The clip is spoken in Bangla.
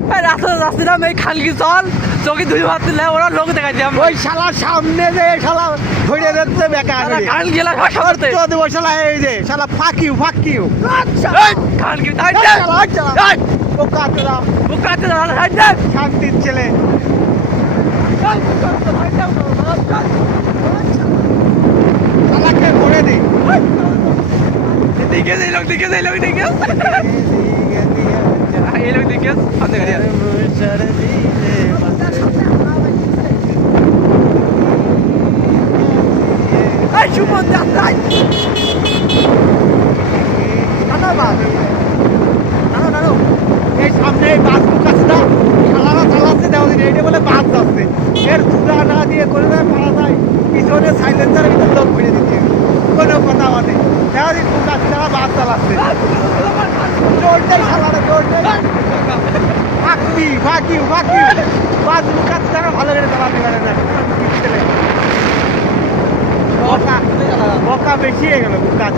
রাস্তা যাচ্ছিলাম এই খালকি চল চোখে ধুই মারছিল ওরা লোক দেখাইছিলাম ওই শালার সামনে যে শালা ধরে যাচ্ছে বেকার খাল গেলা ভাষা করতে দেবো শালা এই যে শালা ফাঁকিউ খালকি তাই বোকা তোরা বুকাতে শান্তির ছেলে শালাকে ভরে দে দিকে এই লোক দিকে এই লোক দিকে এই লোক দিকে সামনে গাড়ি এই সুমন যাত্রায় এই সামনে এই বাস কাছটা শালারা চালাচ্ছে দেওয়া দিন এইটা বলে বাস যাচ্ছে এর দুটা না দিয়ে করে দেয় পারা যায় পিছনে সাইলেন্সারের ভিতর লোক ভরে দিচ্ছে কোনো কথা মানে দেওয়া দিন কাছটা বাস চালাচ্ছে জোরটাই শালারা জোরটাই ফাঁকি বাস কাছটা ভালো করে চালাতে পারে না বকা বেশি হয়ে গেল কাজ